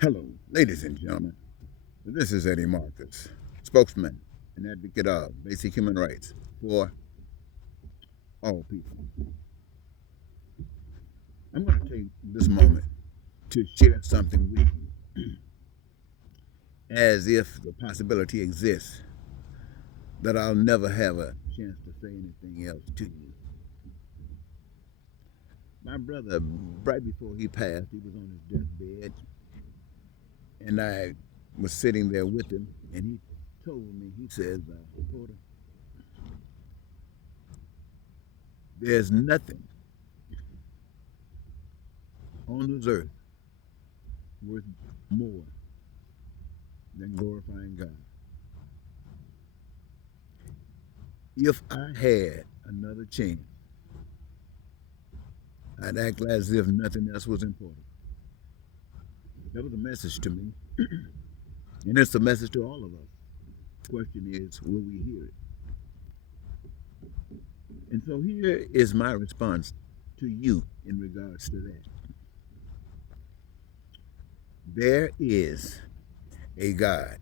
Hello, ladies and gentlemen. This is Eddie Marcus, spokesman and advocate of basic human rights for all people. I'm going to take this moment to share something with you as if the possibility exists that I'll never have a chance to say anything else to you. My brother, right before he passed, he was on his deathbed, and I was sitting there with him, and he told me, he says, Porter, there's nothing on this earth worth more than glorifying God. If I had another chance, I'd act as if nothing else was important. That was a message to me, and it's a message to all of us. The question is, will we hear it? And so here is my response to you in regards to that. There is a God,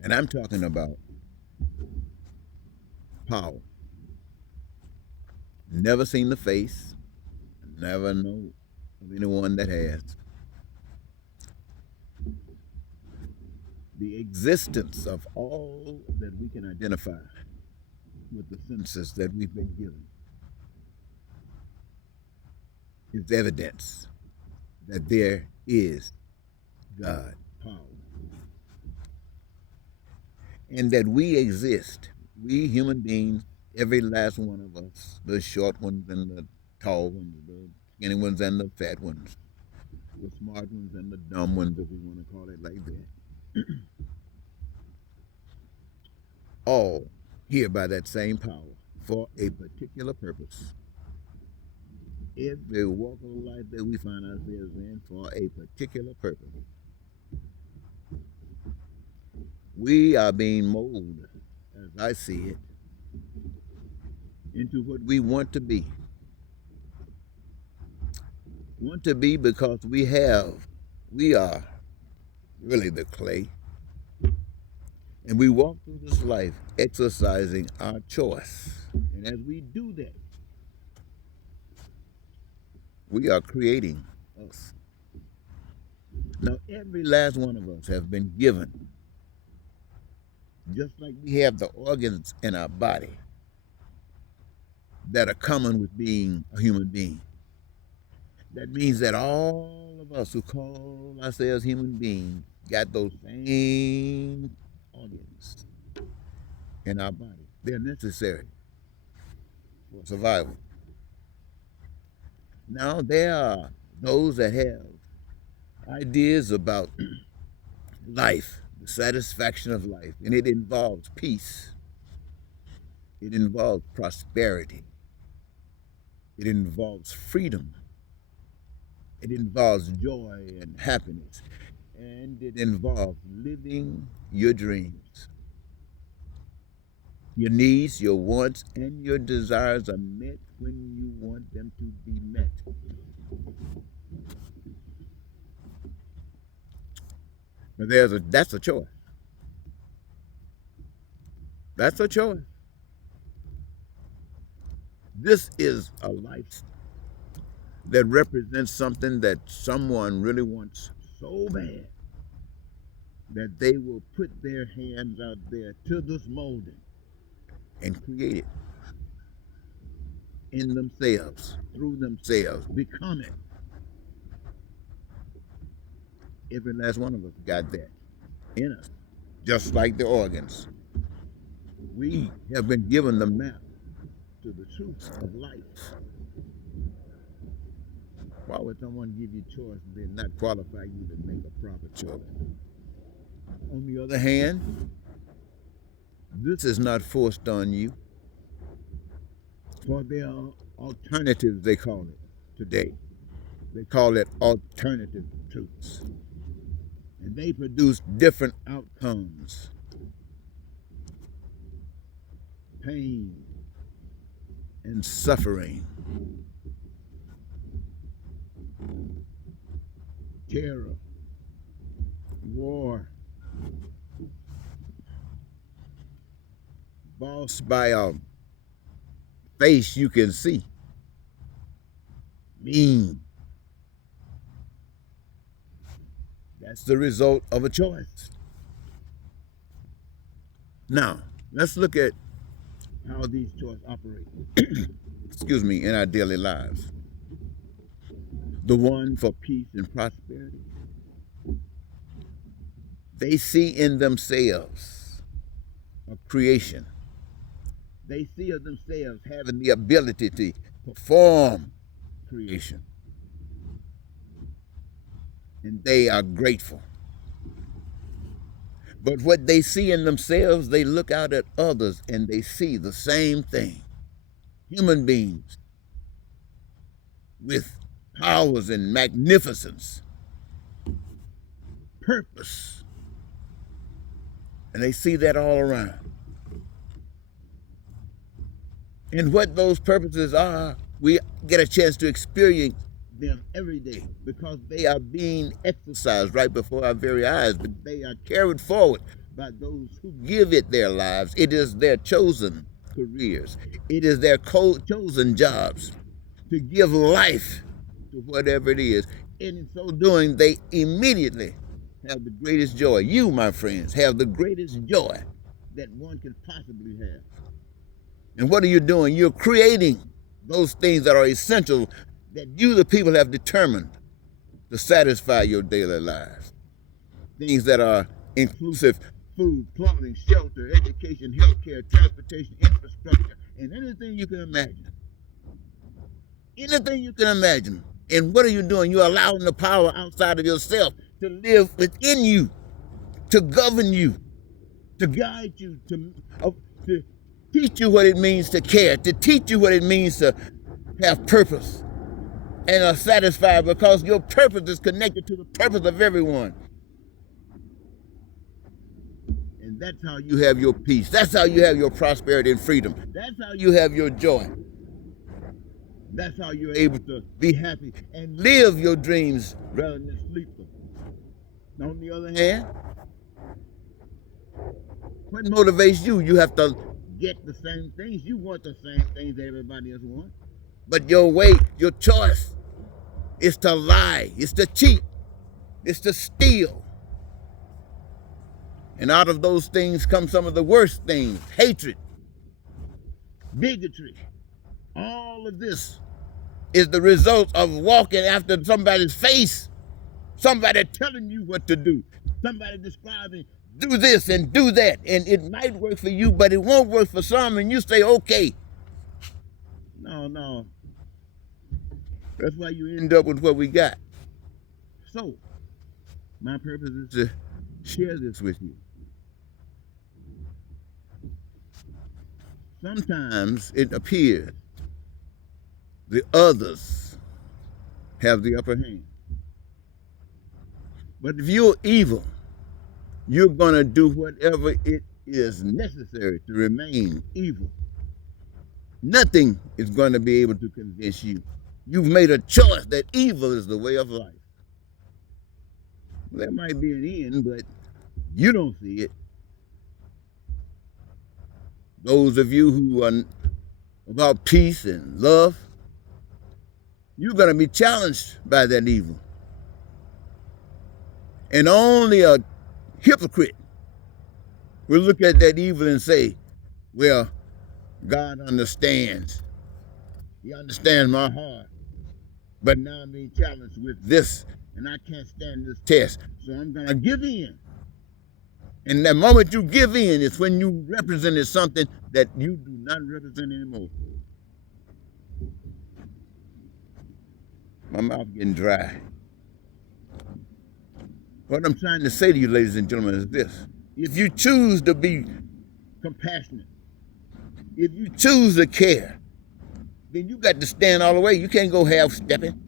and I'm talking about power. Never seen the face, never know of anyone that has. The existence of all that we can identify with the senses that we've been given is evidence that there is God, power, and that we exist. We human beings, every last one of us, the short ones and the tall ones, the skinny ones and the fat ones, the smart ones and the dumb ones, if we want to call it like that, all here by that same power for a particular purpose. Every walk of life that we find ourselves in for a particular purpose. We are being molded, as I see it, into what we want to be. Want to be because we are really the clay. And we walk through this life exercising our choice. And as we do that, we are creating us. Now, every last one of us have been given, just like we have the organs in our body that are common with being a human being. That means that all of us who call ourselves human beings got those same organs in our body. They're necessary for survival. Now, there are those that have ideas about life, the satisfaction of life, and it involves peace, it involves prosperity, it involves freedom, it involves joy and happiness, and it involves living your dreams. Your needs, your wants, and your desires are met when you want them to be met. But that's a choice. That's a choice. This is a life that represents something that someone really wants so bad that they will put their hands out there to this molding and create it in themselves, through themselves, become it. Every last one of us got that in us, just like the organs. We have been given the map to the truth of life. Why would someone give you choice and then not qualify you to make a proper choice? On the other hand, this is not forced on you, for there are alternatives, they call it today. They call it alternative truths. And they produce different outcomes: pain and suffering. terror, war, bossed by a face you can see, mean. That's the result of a choice. Now, let's look at how these choices operate, excuse me, in our daily lives. The one for peace and prosperity. They see in themselves a creation. They see of themselves having the ability to perform creation. And they are grateful. But what they see in themselves, they look out at others and they see the same thing. Human beings with powers and magnificence, purpose. And they see that all around. And what those purposes are, we get a chance to experience them every day because they are being exercised right before our very eyes, but they are carried forward by those who give it their lives. It is their chosen careers. It is their chosen jobs to give life to whatever it is. And in so doing, they immediately have the greatest joy. You, my friends, have the greatest joy that one can possibly have. And what are you doing? You're creating those things that are essential that you, the people, have determined to satisfy your daily lives. Things that are inclusive: food, clothing, shelter, education, healthcare, transportation, infrastructure, and anything you can imagine. Anything you can imagine. And what are you doing? You're allowing the power outside of yourself to live within you, to govern you, to guide you, to teach you what it means to care, to teach you what it means to have purpose and are satisfied, because your purpose is connected to the purpose of everyone. And that's how you have your peace. That's how you have your prosperity and freedom. That's how you have your joy. That's how you're able to be happy and live your dreams rather than sleep them. On the other hand, what motivates you? You have to get the same things. You want the same things that everybody else wants. But your way, your choice is to lie, it's to cheat, it's to steal. And out of those things come some of the worst things: hatred, bigotry. All of this is the result of walking after somebody's face, somebody telling you what to do, somebody describing, do this and do that. And it might work for you, but it won't work for some, and you say, okay. No. That's why you end up with what we got. So, my purpose is to share this with you. Sometimes it appears the others have the upper hand. But if you're evil, you're going to do whatever it is necessary to remain evil. Nothing is going to be able to convince you. You've made a choice that evil is the way of life. There might be an end, but you don't see it. Those of you who are about peace and love, you're going to be challenged by that evil. And only a hypocrite will look at that evil and say, well, God understands. He understands my heart. But now I'm being challenged with this, and I can't stand this test, so I'm going to give in. And the moment you give in is when you represented something that you do not represent anymore. My mouth getting dry. What I'm trying to say to you, ladies and gentlemen, is this: if you choose to be compassionate, if you choose to care, then you got to stand all the way. You can't go half-stepping.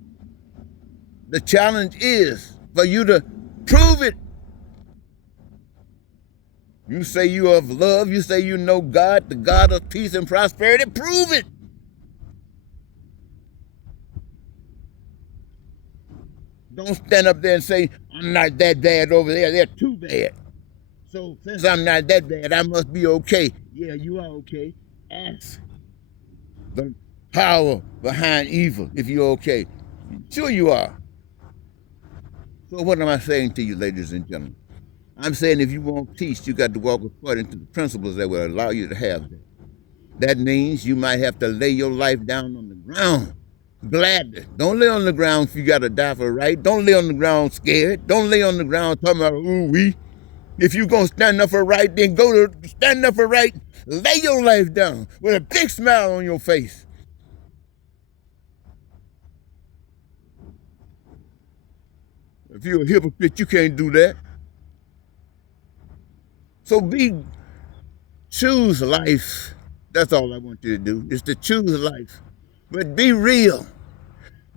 The challenge is for you to prove it. You say you are of love, you say you know God, the God of peace and prosperity, prove it. Don't stand up there and say, I'm not that bad over there. They're too bad. So since I'm not that bad, I must be okay. Yeah, you are okay. Ask the power behind evil if you're okay. Sure you are. So what am I saying to you, ladies and gentlemen? I'm saying if you want peace, you got to walk according to the principles that will allow you to have that. That means you might have to lay your life down on the ground. Gladly. Don't lay on the ground if you got to die for right. Don't lay on the ground scared. Don't lay on the ground talking about, ooh, we. If you're going to stand up for right, then go to stand up for right. Lay your life down with a big smile on your face. If you're a hypocrite, you can't do that. So choose life. That's all I want you to do, is to choose life. But be real.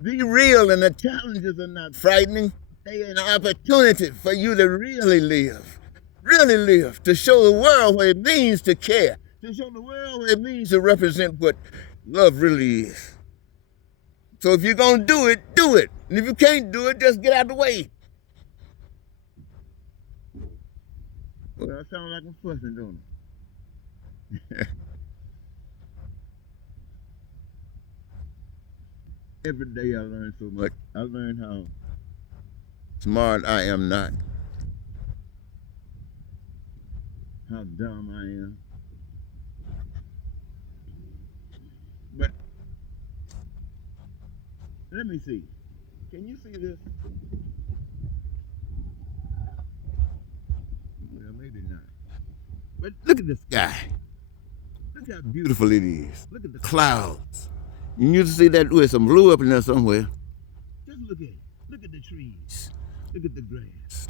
Be real, and the challenges are not frightening. They are an opportunity for you to really live, to show the world what it means to care, to show the world what it means to represent what love really is. So if you're going to do it, do it. And if you can't do it, just get out of the way. Well, I sound like I'm fussing, don't I? Every day I learn so much. I learn how smart I am not, how dumb I am. But let me see. Can you see this? Well, maybe not. But look at the sky. Look how beautiful it is. Look at the clouds. You need to see that with some blue up in there somewhere. Just look at it. Look at the trees. Look at the grass.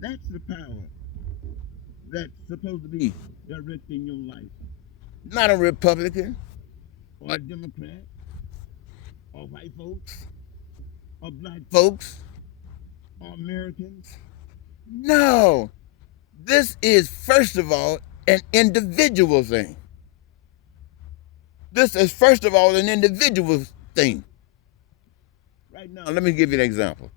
That's the power that's supposed to be directing your life. Not a Republican or a Democrat or white folks or black folks or Americans. No. This is, first of all, an individual thing. This is, first of all, an individual thing. Right now, let me give you an example.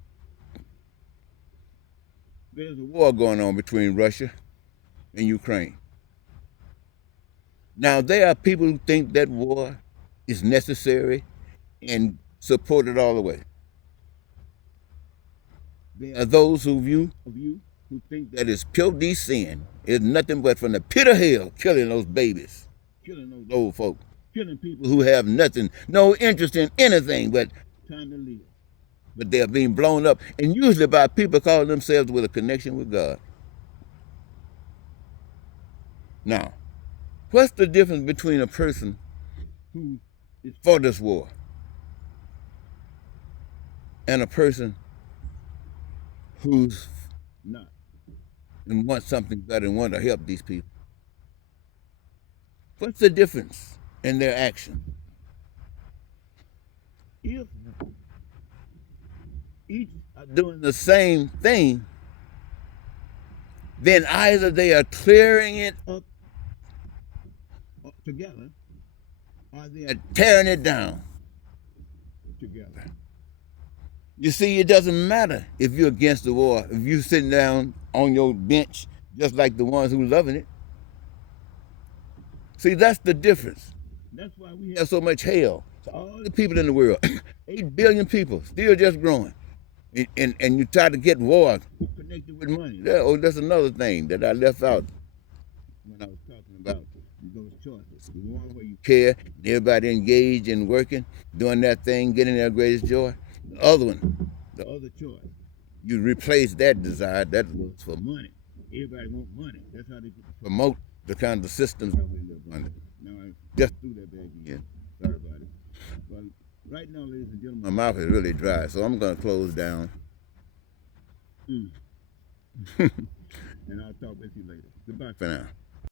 There's a war going on between Russia and Ukraine. Now, there are people who think that war is necessary and support it all the way. There are those of you who think that it's pure sin. It's nothing but from the pit of hell, killing those babies, killing those old folks, killing people who have nothing, no interest in anything but trying to live. But they're being blown up, and usually by people calling themselves with a connection with God. Now, what's the difference between a person who is for this war and a person who's not and wants something better and want to help these people? What's the difference in their action? If each are doing the same thing, then either they are clearing it up together or they are tearing it down together. You see, it doesn't matter if you're against the war, if you're sitting down on your bench just like the ones who are loving it. See, that's the difference. That's why we have so much hell. So all the people in the world, 8 billion people, still just growing. And you try to get war connected with money. That's another thing that I left out when I was talking about those choices. The one where you care, and everybody engaged in working, doing that thing, getting their greatest joy. The other one, the other choice, you replace that desire, that was for money. Everybody wants money. That's how they promote the kind of systems that we live under. Now, I just threw that back again. Sorry about it. But right now, ladies and gentlemen, my mouth is really dry, so I'm going to close down. And I'll talk with you later. Goodbye for now.